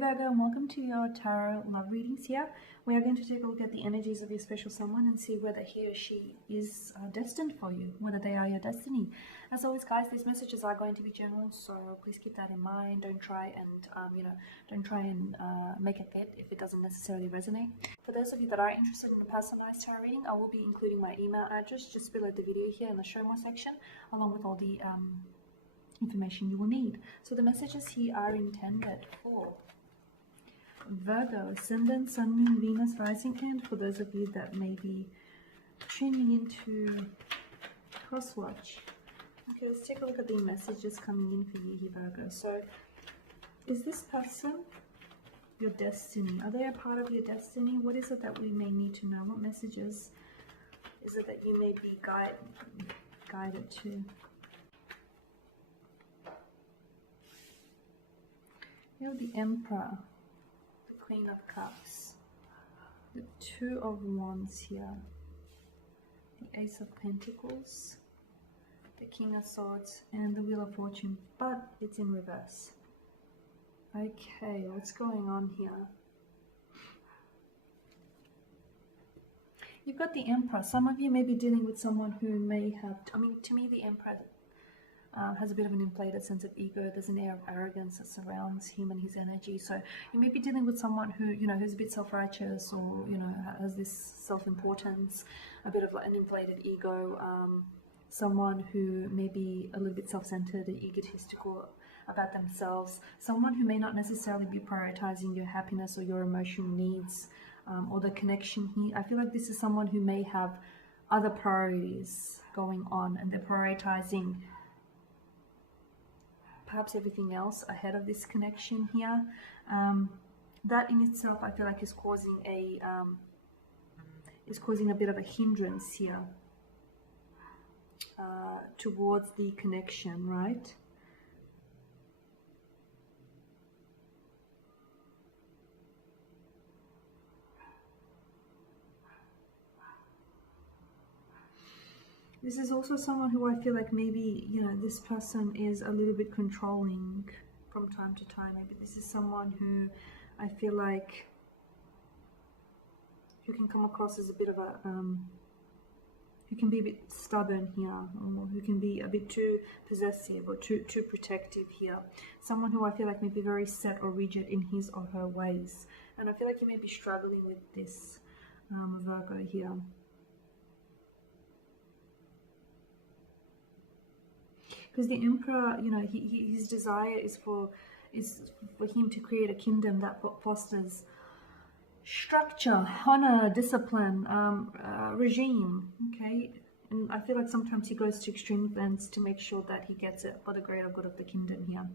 Virgo, and welcome to your tarot love readings here. We are going to take a look at the energies of your special someone and see whether he or she is destined for you, whether they are your destiny. As always, guys, these messages are going to be general, so please keep that in mind. Don't try and make it fit if it doesn't necessarily resonate. For those of you that are interested in a personalized tarot reading, I will be including my email address just below the video here in the show more section, along with all the information you will need. So the messages here are intended for Virgo, Ascendant, Sun, Moon, Venus, Rising, and for those of you that may be tuning into Crosswatch. Okay, let's take a look at the messages coming in for you here, Virgo. So, is this person your destiny? Are they a part of your destiny? What is it that we may need to know? What messages is it that you may be guided to? You have the Emperor, Queen of Cups, the Two of Wands here, the Ace of Pentacles, the King of Swords, and the Wheel of Fortune, but it's in reverse. Okay, what's going on here? You've got the Emperor. Some of you may be dealing with someone who may have, to me the Emperor has a bit of an inflated sense of ego. There's an air of arrogance that surrounds him and his energy. So you may be dealing with someone who, who's a bit self-righteous or, has this self-importance, a bit of like an inflated ego, someone who may be a little bit self-centered and egotistical about themselves, someone who may not necessarily be prioritizing your happiness or your emotional needs or the connection here. I feel like this is someone who may have other priorities going on and they're prioritizing perhaps everything else ahead of this connection here. That in itself, I feel like is causing a bit of a hindrance here towards the connection, right? This is also someone who I feel like maybe, this person is a little bit controlling from time to time. Maybe this is someone who I feel like you can come across as a bit of a, who can be a bit stubborn here, or who can be a bit too possessive or too protective here. Someone who I feel like may be very set or rigid in his or her ways. And I feel like you may be struggling with this, Virgo here. Because the Emperor, his desire is for him to create a kingdom that fosters structure, honor, discipline, regime. Okay, and I feel like sometimes he goes to extreme ends to make sure that he gets it for the greater good of the kingdom here.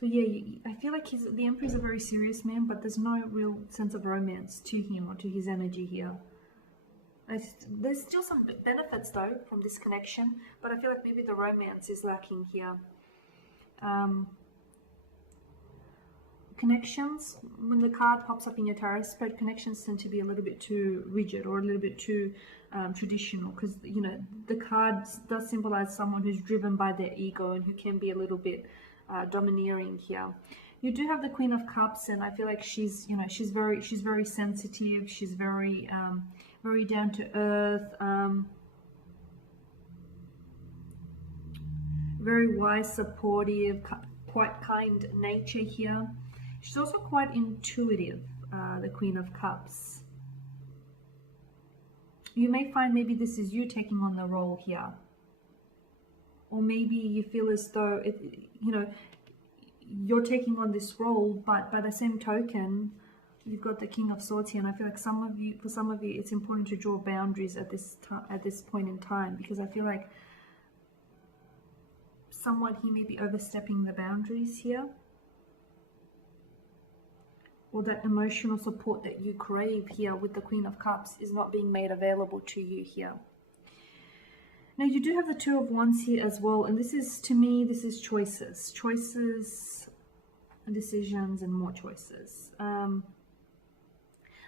So yeah, I feel like the Emperor is a very serious man, but there's no real sense of romance to him or to his energy here. There's still some benefits though from this connection, but I feel like maybe the romance is lacking here. Connections, when the card pops up in your tarot spread, connections tend to be a little bit too rigid or a little bit too traditional, because the card does symbolize someone who's driven by their ego and who can be a little bit domineering here. You do have the Queen of Cups, and I feel like she's very sensitive. She's very very down to earth, very wise, supportive, quite kind nature here. She's also quite intuitive, the Queen of Cups. You may find maybe this is you taking on the role here. Or maybe you feel as though, you're taking on this role, but by the same token, you've got the King of Swords here. And I feel like for some of you, it's important to draw boundaries at this point in time, because I feel like someone here may be overstepping the boundaries here. Or that emotional support that you crave here with the Queen of Cups is not being made available to you here. Now you do have the Two of Wands here as well, and this is, to me, this is choices and decisions and more choices.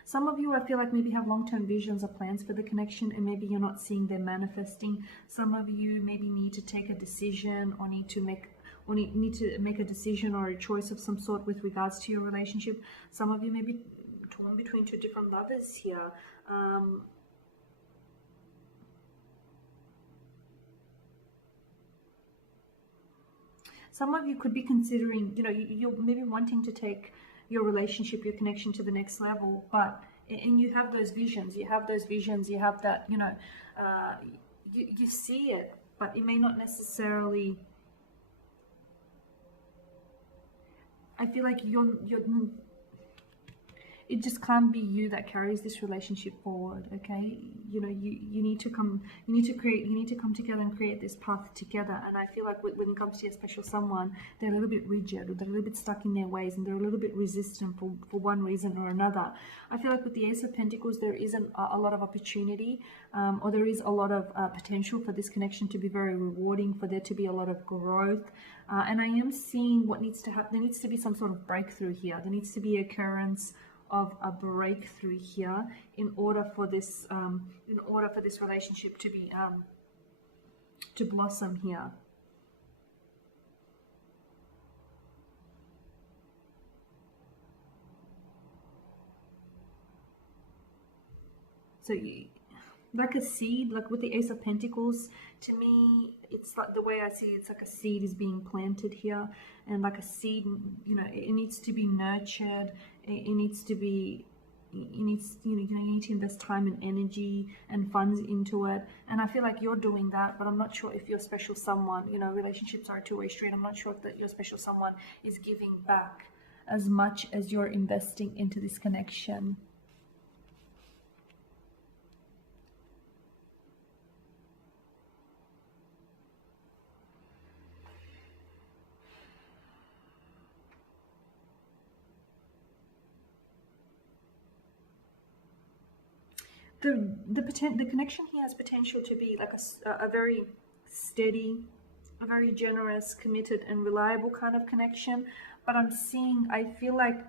Some of you, I feel like, maybe have long-term visions or plans for the connection, and maybe you're not seeing them manifesting. Some of you maybe need to take a decision, or need to make a decision or a choice of some sort with regards to your relationship. Some of you may be torn between two different lovers here. Some of you could be considering, you're maybe wanting to take your relationship, your connection to the next level, and you have those visions, you have that, you see it, but it may not necessarily, I feel like it just can't be you that carries this relationship forward. Okay, you need to come together and create this path together. And I feel like when it comes to your special someone, they're a little bit rigid, or they're a little bit stuck in their ways, and they're a little bit resistant for one reason or another. I feel like with the Ace of Pentacles, there isn't a lot of opportunity, or there is a lot of potential for this connection to be very rewarding, for there to be a lot of growth. And I am seeing what needs to happen. There needs to be some sort of breakthrough here. There needs to be occurrence of a breakthrough here in order for this relationship to be to blossom here. So like a seed, like with the Ace of Pentacles, to me, it's like, the way I see it, it's like a seed is being planted here, and like a seed, it needs to be nurtured. It needs to be, you need to invest time and energy and funds into it. And I feel like you're doing that, but I'm not sure if your special someone, relationships are a two-way street. I'm not sure if that your special someone is giving back as much as you're investing into this connection. The connection here has potential to be like a very steady, a very generous, committed, and reliable kind of connection. But I feel like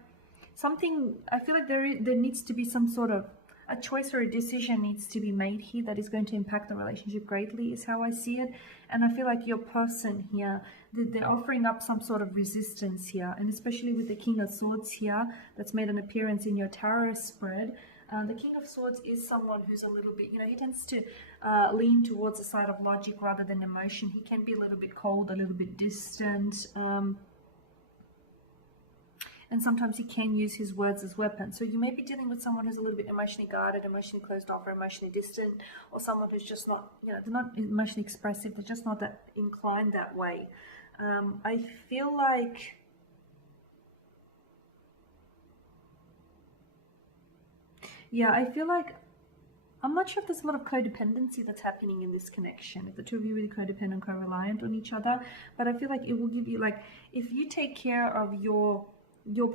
there needs to be some sort of a choice or a decision needs to be made here that is going to impact the relationship greatly, is how I see it. And I feel like your person here, they're offering up some sort of resistance here, and especially with the King of Swords here that's made an appearance in your tarot spread. The King of Swords is someone who's a little bit, he tends to lean towards the side of logic rather than emotion. He can be a little bit cold, a little bit distant, and sometimes he can use his words as weapons. So you may be dealing with someone who's a little bit emotionally guarded, emotionally closed off, or emotionally distant, or someone who's just not, they're not emotionally expressive, they're just not that inclined that way. I feel like I'm not sure if there's a lot of codependency that's happening in this connection, if the two of you are really codependent, co-reliant on each other. But I feel like it will give you, like, if you take care of your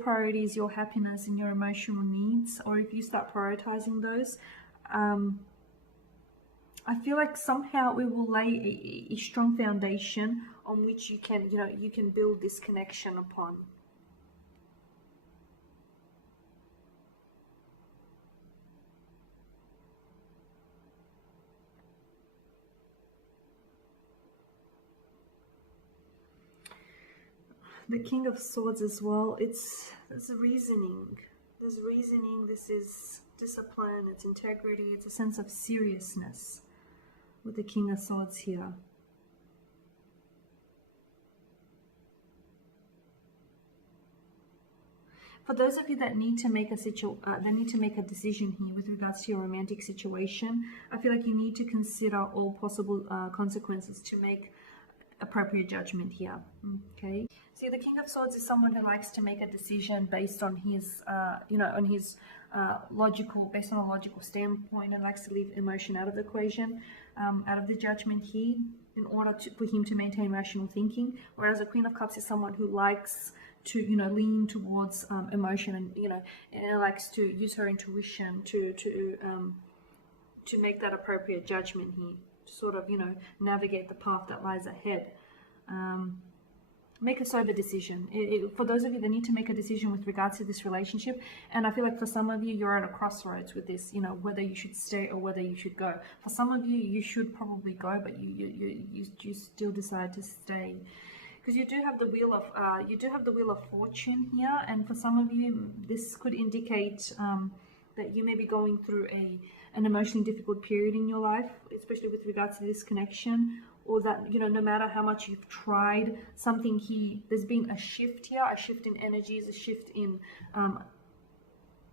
priorities, your happiness, and your emotional needs, or if you start prioritizing those, I feel like somehow it will lay a strong foundation on which you can build this connection upon. The King of Swords as well, there's reasoning, this is discipline, it's integrity, it's a sense of seriousness with the King of Swords here. For those of you that need to make a decision here with regards to your romantic situation, I feel like you need to consider all possible consequences to make appropriate judgment here. Okay. See, the King of Swords is someone who likes to make a decision based on his, based on a logical standpoint, and likes to leave emotion out of the equation, out of the judgment here, in order for him to maintain rational thinking. Whereas the Queen of Cups is someone who likes to, lean towards emotion, and likes to use her intuition to make that appropriate judgment here, to sort of, navigate the path that lies ahead. make a sober decision. For those of you that need to make a decision with regards to this relationship, and I feel like for some of you, you're at a crossroads with this, you know, whether you should stay or whether you should go. For some of you, you should probably go, but you still decide to stay, because you do have the wheel of fortune here, and for some of you, this could indicate that you may be going through an emotionally difficult period in your life, especially with regards to this connection. Or that, you know, no matter how much you've tried something here, there's been a shift here, a shift in energies, a shift in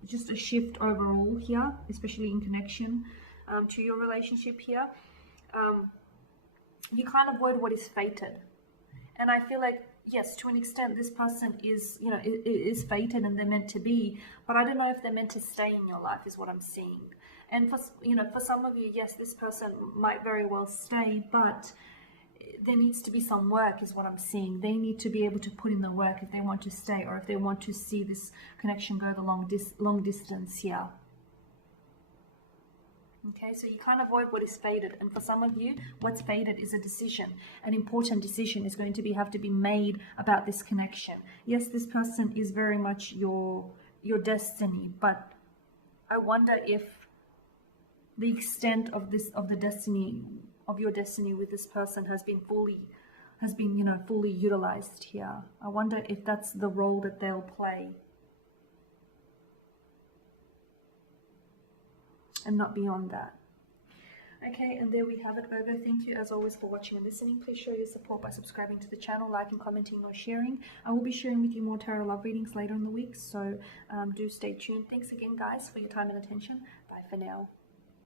just a shift overall here, especially in connection to your relationship here. You can't avoid what is fated, and I feel like, yes, to an extent, this person is, you know, is fated and they're meant to be, but I don't know if they're meant to stay in your life, is what I'm seeing. And for, you know, for some of you, yes, this person might very well stay, but there needs to be some work, is what I'm seeing. They need to be able to put in the work if they want to stay, or if they want to see this connection go the long distance here. Okay, so you can't avoid what is fated, and for some of you, what's fated is a decision. An important decision is going to have to be made about this connection. Yes, this person is very much your destiny, but I wonder if the extent of your destiny with this person has been fully utilized here. I wonder if that's the role that they'll play, and not beyond that. Okay, and there we have it, Virgo. Thank you as always for watching and listening. Please show your support by subscribing to the channel, liking, commenting, or sharing. I will be sharing with you more tarot love readings later in the week, so do stay tuned. Thanks again, guys, for your time and attention. Bye for now.